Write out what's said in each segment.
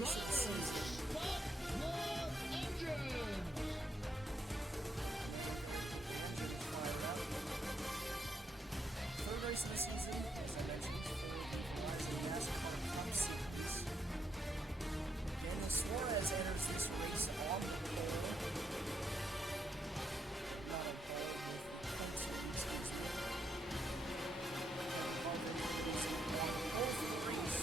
race of the season. Third race of the season, as I mentioned, for the Verizon NASCAR Cup Series. Daniel Suarez enters this race on the pole. Not on pole, with the Cup Series, excuse me. Harvick is on the pole for the race.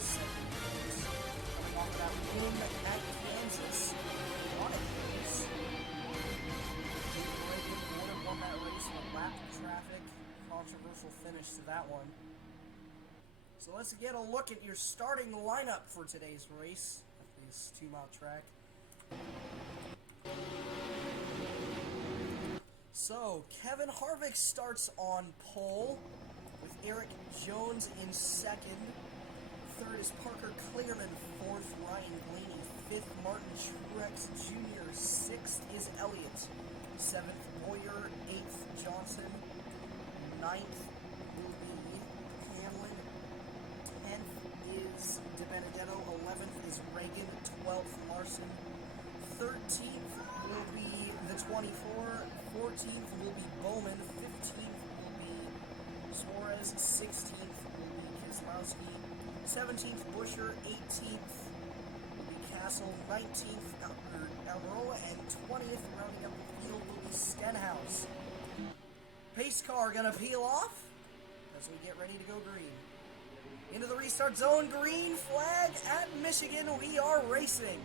Second race. Coming off that win at Kansas. Won it race. Won that race in a lap of traffic. Controversial finish to that one. So let's get a look at your starting lineup for today's race at this 2-mile track. So Kevin Harvick starts on pole with Eric Jones in second. Third is Parker Kligerman. Fourth, Ryan Blaney. Fifth, Martin Truex Jr. Sixth is Elliott. Seventh, Boyer. Eighth, Johnson. Ninth will be Hamlin. 10th is DiBenedetto. 11th is Reagan. 12th, Larson. 13th will be the 24. 14th will be Bowman. 15th will be Suarez. 16th will be Keselowski. 17th, Buescher. 18th will be Castle. 19th, Almirola. And 20th, rounding up the field, will be Stenhouse. Pace car gonna peel off as we get ready to go green. Into the restart zone, green flag at Michigan. We are racing.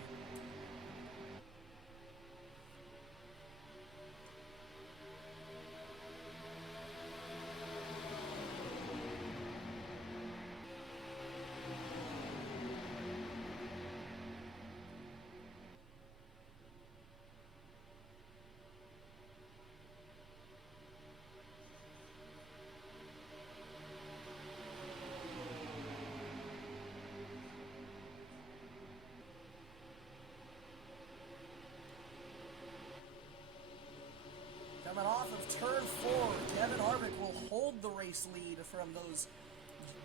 Coming off of turn 4, Kevin Harvick will hold the race lead from those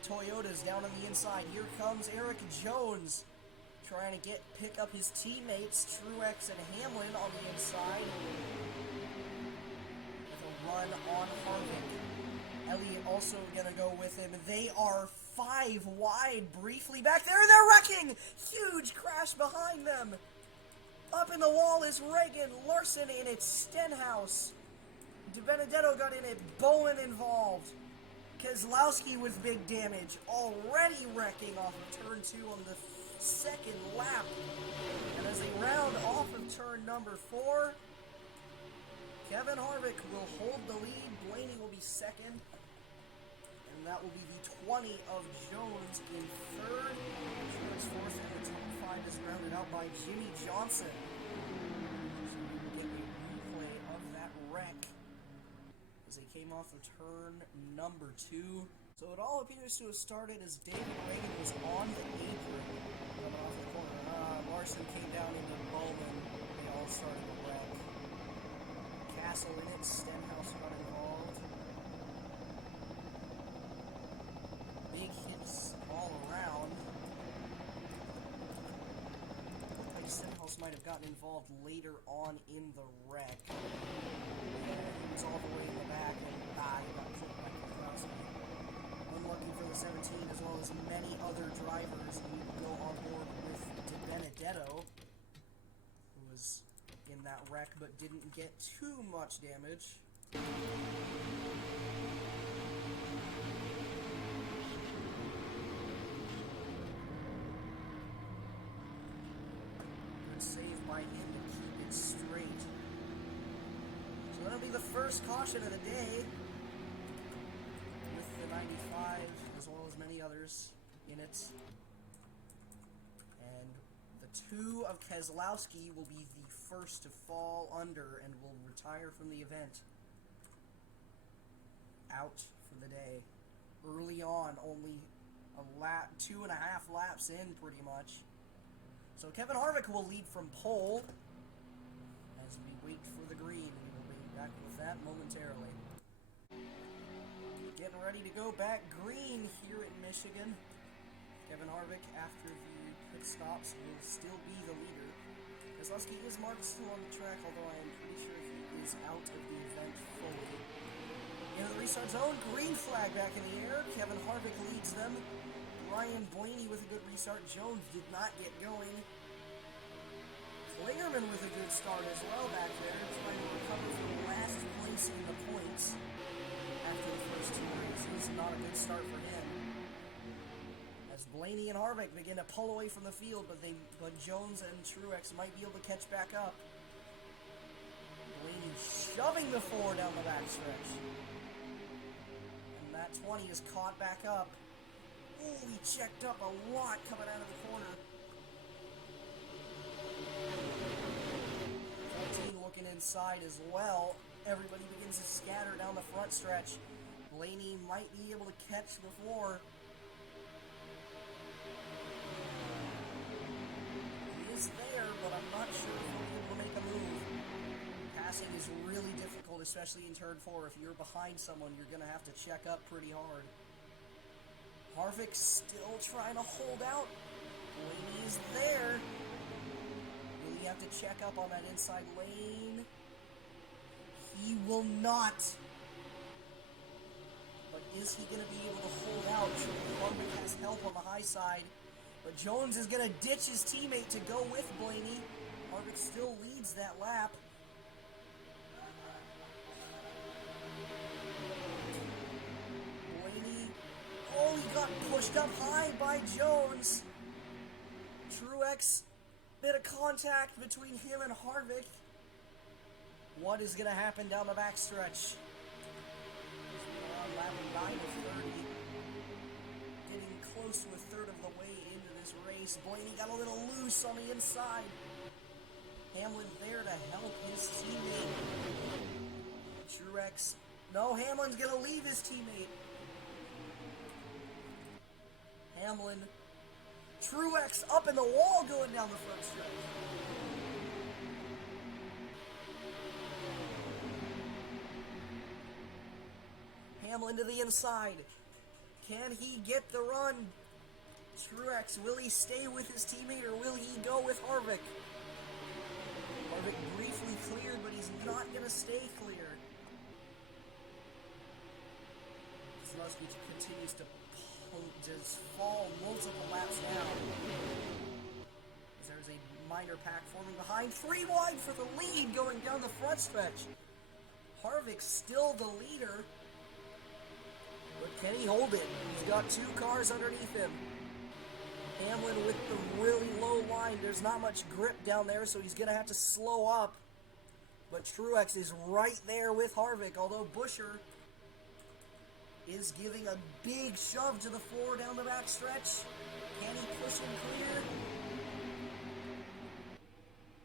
Toyotas down on the inside. Here comes Eric Jones trying to pick up his teammates, Truex and Hamlin, on the inside. With a run on Harvick. Elliott also going to go with him. They are 5 wide briefly back there, and they're wrecking! Huge crash behind them! Up in the wall is Reagan, Larson, and it's Stenhouse. DiBenedetto got in it, Bowman involved. Keselowski with big damage, already wrecking off of turn 2 on the second lap. And as they round off of turn number 4, Kevin Harvick will hold the lead, Blaney will be second, and that will be the 20 of Jones in third. Truex fourth, and the top 5 is rounded out by Jimmy Johnson. So we will get a replay of that wreck as they came off of turn number 2. So it all appears to have started as David Reagan was on the apron coming off the corner. Larson came down into Bowman. They all started a wreck. Castle in it. Stenhouse got involved. Big hits all around. Looked like Stenhouse might have gotten involved later on in the wreck. He was all the way in the back, and he got clipped by Keselowski. Unlucky for the 17, as well as many other drivers who go on board with DiBenedetto, who was in that wreck but didn't get too much damage. Good save by him to keep it straight. So that'll be the first caution of the day, with the 95 as well as many others in it. And the 2 of Keselowski will be the first to fall under and will retire from the event. Out for the day. Early on, only a lap, 2.5 laps in pretty much. So Kevin Harvick will lead from pole as we wait for the green. We will be back with that momentarily. Getting ready to go back green here in Michigan. Kevin Harvick, after the pit stops, will still be the leader. Keselowski is marked still on the track, although I am pretty sure he is out of the event fully. In the restart zone, green flag back in the air. Kevin Harvick leads them. Ryan Blaney with a good restart. Jones did not get going. Klingerman with a good start as well back there, trying to recover from last place in the points after the first two races. Not a good start for him. As Blaney and Harvick begin to pull away from the field, but Jones and Truex might be able to catch back up. Blaney shoving the 4 down the backstretch. And that 20 is caught back up. Ooh, he checked up a lot coming out of the corner. 14 looking inside as well. Everybody begins to scatter down the front stretch. Blaney might be able to catch before. He is there, but I'm not sure if he'll be able to make a move. Passing is really difficult, especially in turn 4. If you're behind someone, you're going to have to check up pretty hard. Harvick still trying to hold out. Blaney is there. Will he have to check up on that inside lane? He will not. But is he going to be able to hold out? Harvick has help on the high side. But Jones is going to ditch his teammate to go with Blaney. Harvick still leads that lap. Oh, he got pushed up high by Jones. Truex, bit of contact between him and Harvick. What is going to happen down the backstretch? Lap 9 of 30. Getting close to a third of the way into this race. Blaney got a little loose on the inside. Hamlin there to help his teammate. Truex. No, Hamlin's going to leave his teammate. Hamlin. Truex up in the wall going down the front stretch. Hamlin to the inside. Can he get the run? Truex, will he stay with his teammate or will he go with Harvick? Harvick briefly cleared, but he's not going to stay clear. Keselowski continues to just fall multiple laps down. There's a minor pack forming behind. 3 wide for the lead going down the front stretch. Harvick still the leader. But can he hold it? He's got 2 cars underneath him. Hamlin with the really low line. There's not much grip down there, so he's going to have to slow up. But Truex is right there with Harvick, although Buescher is giving a big shove to the 4 down the back stretch. Can he push him clear?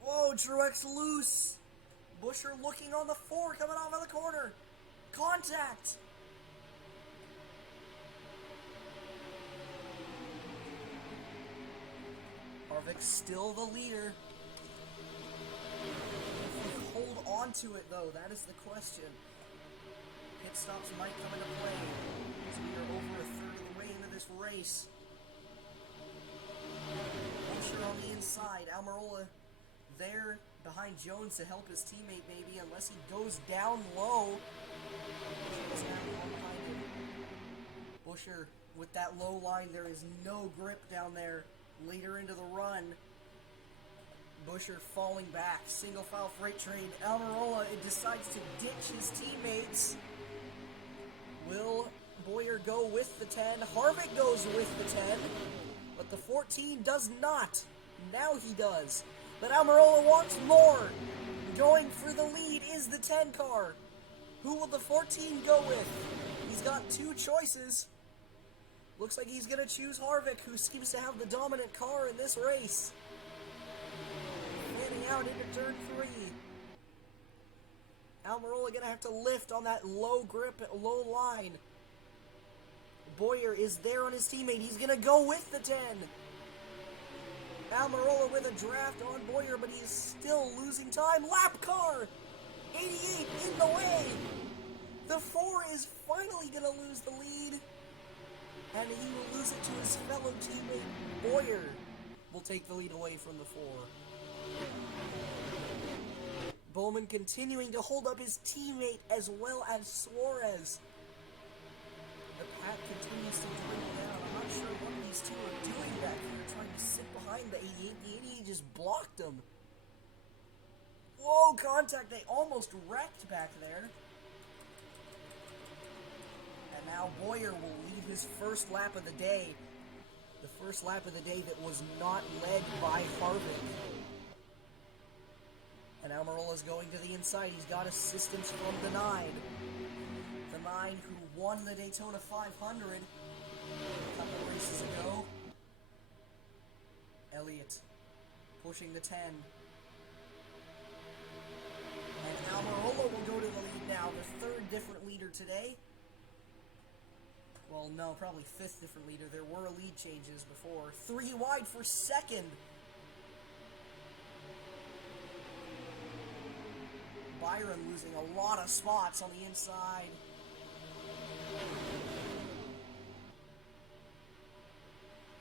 Whoa, Truex loose. Buescher looking on the 4 coming off of the corner. Contact. Harvick still the leader. If he hold on to it though, that is the question. Pit stops might come into play as we are over a third of the way into this race. Buescher on the inside. Almirola there behind Jones to help his teammate maybe, unless he goes down low. Buescher with that low line, there is no grip down there. Later into the run, Buescher falling back. Single file freight train. Almirola decides to ditch his teammates. Will Bowyer go with the 10? Harvick goes with the 10, but the 14 does not. Now he does. But Almirola wants more. Going for the lead is the 10 car. Who will the 14 go with? He's got 2 choices. Looks like he's going to choose Harvick, who seems to have the dominant car in this race. Fanning out into turn 3. Almirola going to have to lift on that low grip, low line. Bowyer is there on his teammate. He's going to go with the 10. Almirola with a draft on Bowyer, but he is still losing time. Lap car! 88 in the way! The 4 is finally going to lose the lead. And he will lose it to his fellow teammate, Boyer. Will take the lead away from the 4. Bowman continuing to hold up his teammate as well as Suarez. The pack continues to dwindle down. I'm not sure what these two are doing back here, trying to sit behind the 88. The 88 just blocked them. Whoa, contact. They almost wrecked back there. And now Boyer will lead his first lap of the day. The first lap of the day that was not led by Harvick. And Almirola's going to the inside. He's got assistance from the 9. The 9 who won the Daytona 500 a couple races ago. Elliott pushing the 10. And Almirola will go to the lead now. The 3rd different leader today. Well, no, probably 5th different leader. There were lead changes before. 3 wide for 2nd. Byron losing a lot of spots on the inside.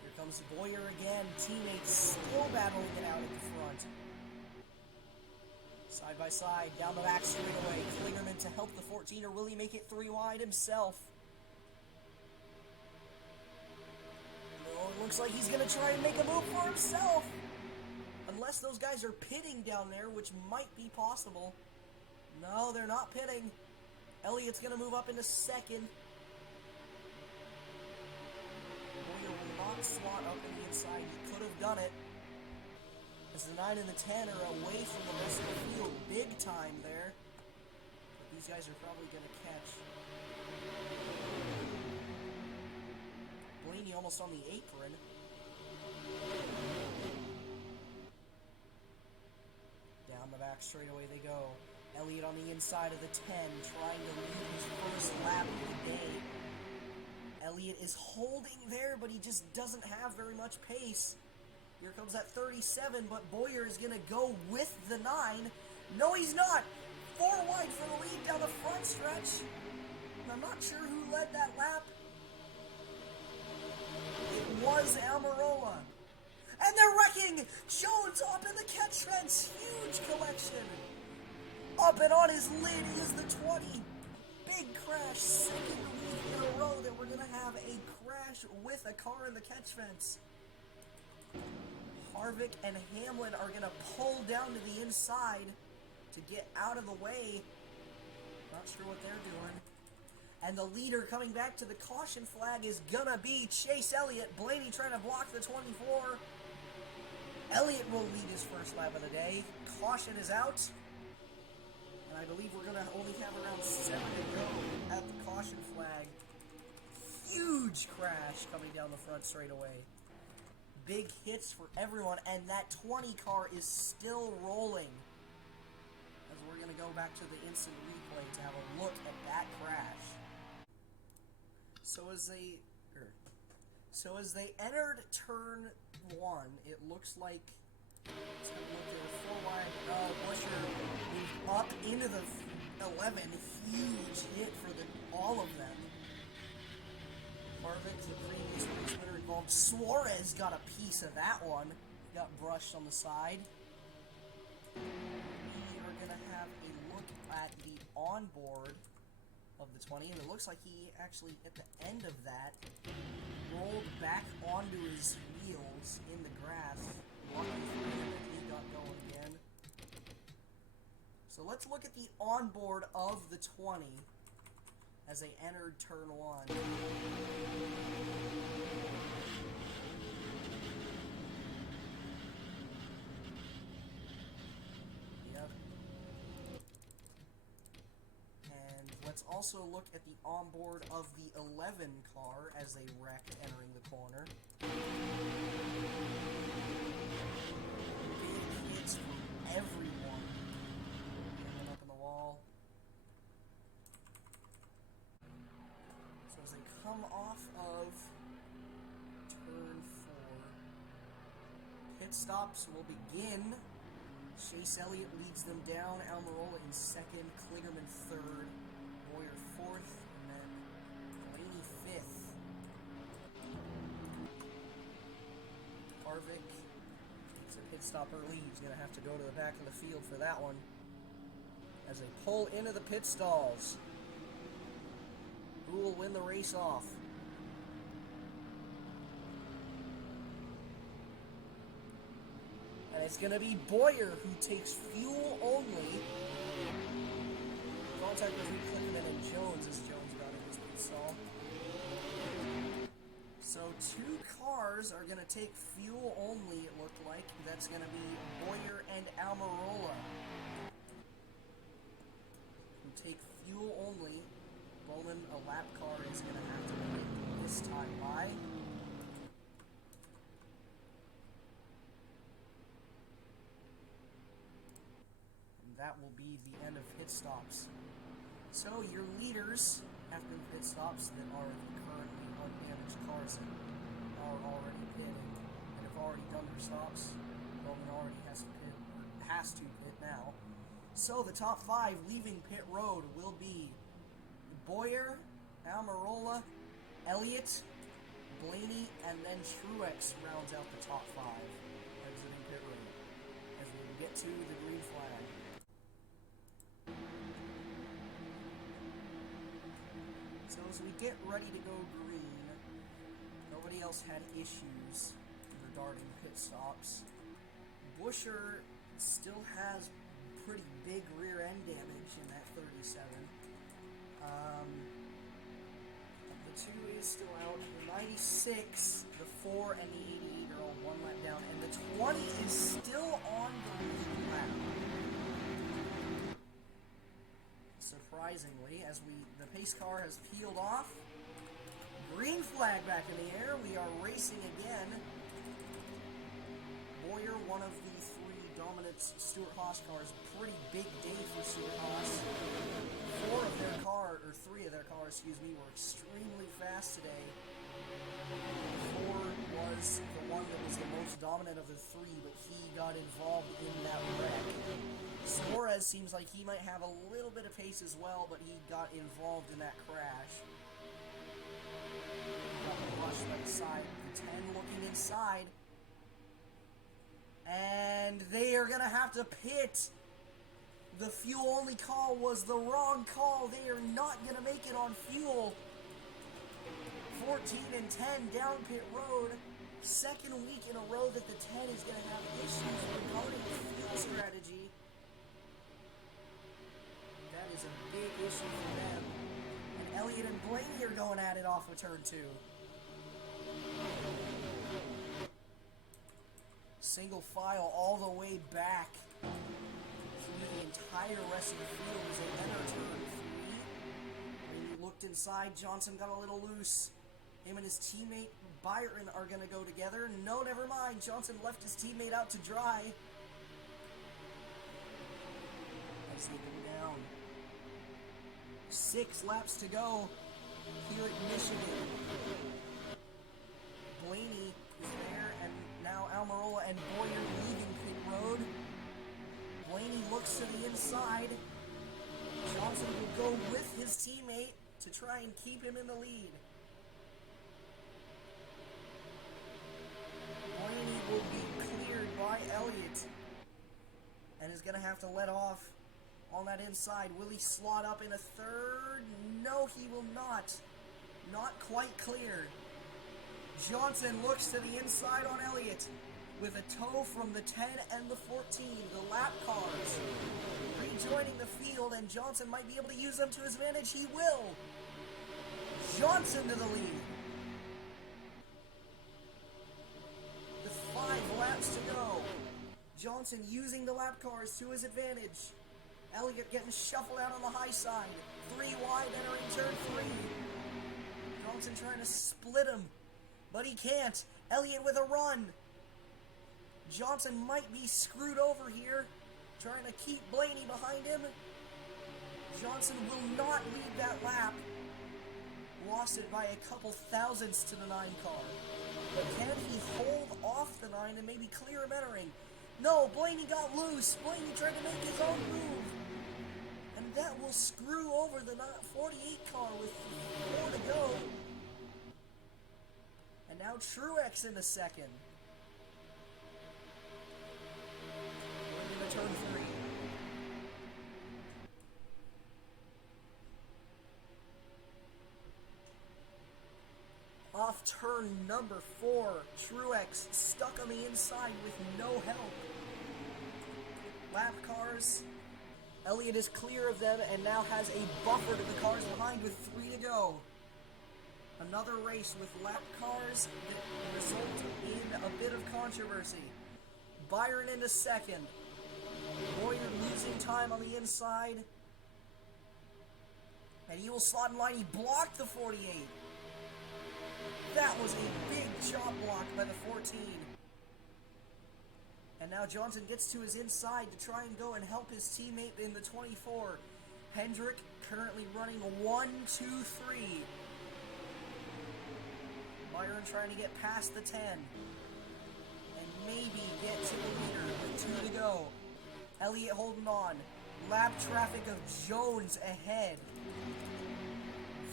Here comes Boyer again. Teammates still battling it out at the front. Side by side, down the back straightaway. Klingerman to help the 14er. Will he make it 3 wide himself? No, it looks like he's going to try and make a move for himself. Unless those guys are pitting down there, which might be possible. No, they're not pitting. Elliott's going to move up into 2nd. Boyer will not slot up in the inside. He could have done it. As the 9 and the 10 are away from the rest of the field big time there. But these guys are probably going to catch. Blaney almost on the apron. Down the back straightaway they go. Elliott on the inside of the 10, trying to lead his first lap of the day. Elliott is holding there, but he just doesn't have very much pace. Here comes that 37, but Boyer is going to go with the 9. No, he's not! 4 wide for the lead down the front stretch. And I'm not sure who led that lap. It was Almirola. And they're wrecking! Jones up in the catch fence! Huge collection! Up and on his lid is the 20. Big crash. 2nd week in a row that we're going to have a crash with a car in the catch fence. Harvick and Hamlin are going to pull down to the inside to get out of the way. Not sure what they're doing. And the leader coming back to the caution flag is going to be Chase Elliott. Blaney trying to block the 24. Elliott will lead his first lap of the day. Caution is out. And I believe we're going to only have around 7 to go at the caution flag. Huge crash coming down the front straightaway. Big hits for everyone, and that 20 car is still rolling. As we're going to go back to the instant replay to have a look at that crash. So as they entered turn 1, it looks like it's going to look at a 4 wide. Busher moved up into the 11. Huge hit for all of them. Harvick, the previous race winner involved. Suarez got a piece of that one. Got brushed on the side. We are going to have a look at the onboard of the 20, and it looks like he actually, at the end of that, rolled back onto his wheels in the grass. Lucky for him that he got going again. So let's look at the onboard of the 20 as they entered turn 1. Yep. And let's also look at the onboard of the 11 car as they wrecked entering the corner. Big hits from everyone. Coming up in the wall. So as they come off of turn 4, pit stops will begin. Chase Elliott leads them down. Almirola in 2nd, Klingerman 3rd, Boyer 4th, and then Blaney 5th. Harvick takes a pit stop early. He's going to have to go to the back of the field for that one. As they pull into the pit stalls. Who will win the race off? And it's going to be Bowyer who takes fuel only. Contact between Clickman and Jones as Jones got in his pit stall. So 2 cars are going to take fuel only, it looked like. That's going to be Bowyer and Almirola. Who take fuel only. Bowman, a lap car, is going to have to wait this time by. And that will be the end of pit stops. So your leaders after pit stops that are currently undamaged cars that are already pitting and have already done their stops. Bowman already has to pit now. So the top 5 leaving pit road will be Bowyer, Almirola, Elliott, Blaney, and then Truex rounds out the top 5 exiting pit road as we get to the green flag. So as we get ready to go green, nobody else had issues regarding pit stops. Buescher still has pretty big rear end damage in that 37. The 2 is still out. The 96, the 4, and the 88 are all 1 lap down, and the 20 is still on the lead lap. Surprisingly, as the pace car has peeled off, green flag back in the air, we are racing again. Bowyer, one of the 3 dominant Stewart-Haas cars, pretty big day for Stewart-Haas. 3 of their cars, were extremely fast today. 4 was the one that was the most dominant of the 3, but he got involved in that wreck. Suarez seems like he might have a little bit of pace as well, but he got involved in that crash. Got rushed by the side. The 10 looking inside. And they are going to have to pit. The fuel-only call was the wrong call. They are not going to make it on fuel. 14 and 10 down pit road. Second week in a row that the 10 is going to have issues regarding fuel strategy. That is a big issue for them. And Elliott and Blaney are going at it off of turn 2. Single file all the way back through the entire rest of the field as they enter turn 3. When he looked inside, Johnson got a little loose. Him and his teammate Byron are going to go together. No, never mind. Johnson left his teammate out to dry. As they go down. 6 laps to go here at Michigan. Blaney is there, and now Almirola and Bowyer leaving pit road. Blaney looks to the inside. Johnson will go with his teammate to try and keep him in the lead. Blaney will be cleared by Elliott and is going to have to let off on that inside. Will he slot up in a third? No, he will not. Not quite cleared. Johnson looks to the inside on Elliott with a tow from the 10 and the 14, the lap cars. Rejoining the field, and Johnson might be able to use them to his advantage. He will. Johnson to the lead. With 5 laps to go. Johnson using the lap cars to his advantage. Elliott getting shuffled out on the high side. 3 wide entering turn 3. Johnson trying to split him, but he can't. Elliott with a run. Johnson might be screwed over here, trying to keep Blaney behind him. Johnson will not lead that lap. Lost it by a couple thousandths to the 9 car. But can he hold off the 9 and maybe clear him entering? No, Blaney got loose. Blaney tried to make his own move. And that will screw over the 48 car with 4 to go. And now Truex in the second. for turn 3. Off turn number 4, Truex stuck on the inside with no help. Lap cars. Elliott is clear of them and now has a buffer to the cars behind with 3 to go. Another race with lap cars that result in a bit of controversy. Byron into second. Boyer losing time on the inside. And he will slot in line. He blocked the 48. That was a big chop block by the 14. And now Johnson gets to his inside to try and go and help his teammate in the 24. Hendrick currently running 1-2-3. Byron trying to get past the 10. And maybe get to the leader with 2 to go. Elliott holding on. Lap traffic of Jones ahead.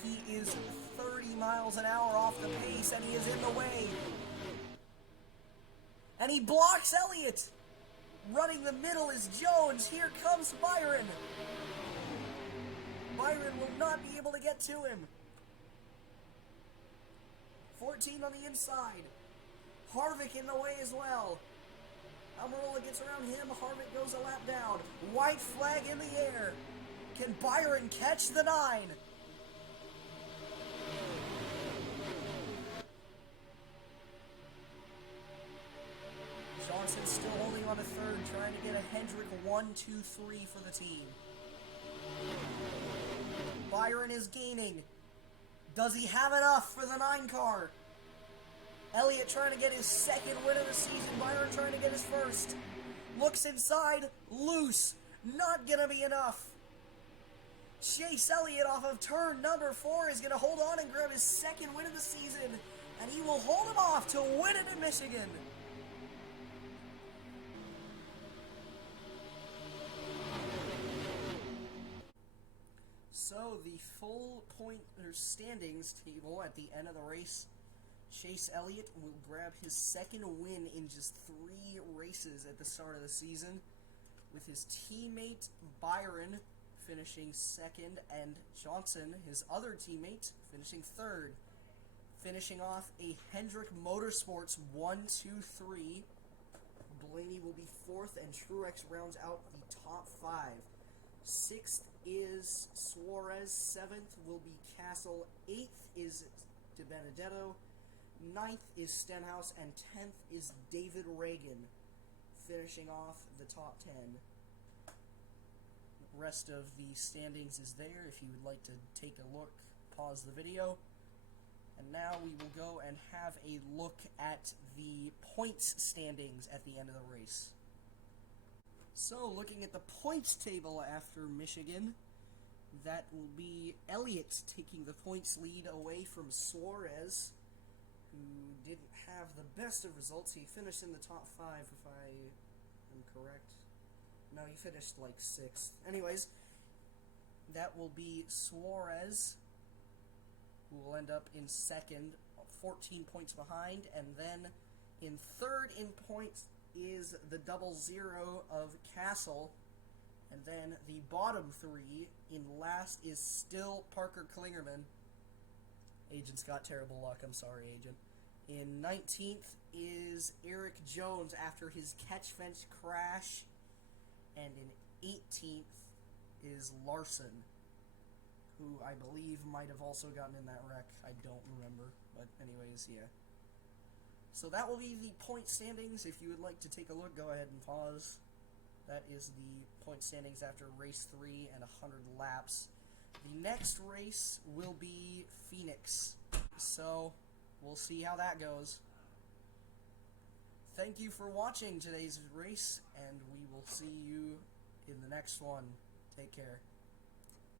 He is 30 miles an hour off the pace, and he is in the way. And he blocks Elliott. Running the middle is Jones. Here comes Byron. Byron will not be able to get to him. 14 on the inside. Harvick in the way as well. Almirola gets around him. Harvick goes a lap down. White flag in the air. Can Byron catch the 9? Johnson still holding on to third, trying to get a Hendrick 1-2-3 for the team. Byron is gaining. Does he have enough for the 9 car? Elliott trying to get his second win of the season. Byron trying to get his first. Looks inside. Loose. Not gonna be enough. Chase Elliott off of turn number 4 is gonna hold on and grab his second win of the season. And he will hold him off to win it in Michigan. So the full standings table at the end of the race, Chase Elliott will grab his second win in just 3 races at the start of the season, with his teammate Byron finishing second and Johnson, his other teammate, finishing third. Finishing off a Hendrick Motorsports 1-2-3. Blaney will be 4th and Truex rounds out the top 5. 6th is Suarez, 7th will be Castle, 8th is DiBenedetto, 9th is Stenhouse, and 10th is David Reagan, finishing off the top 10. The rest of the standings is there if you would like to take a look. Pause the video. And now we will go and have a look at the points standings at the end of the race. So, looking at the points table after Michigan, that will be Elliott taking the points lead away from Suarez, who didn't have the best of results. He finished in the top 5, if I am correct. No, he finished like 6th. Anyways, that will be Suarez, who will end up in second, 14 points behind, and then in third in points is the 00 of Castle, and then the bottom 3 in last is still Parker Klingerman. Agent's got terrible luck, I'm sorry, Agent. In 19th is Eric Jones after his catch fence crash, and in 18th is Larson, who I believe might have also gotten in that wreck. I don't remember, but anyways, yeah. So that will be the point standings. If you would like to take a look, go ahead and pause. That is the point standings after race 3 and 100 laps. The next race will be Phoenix. So we'll see how that goes. Thank you for watching today's race, and we will see you in the next one. Take care.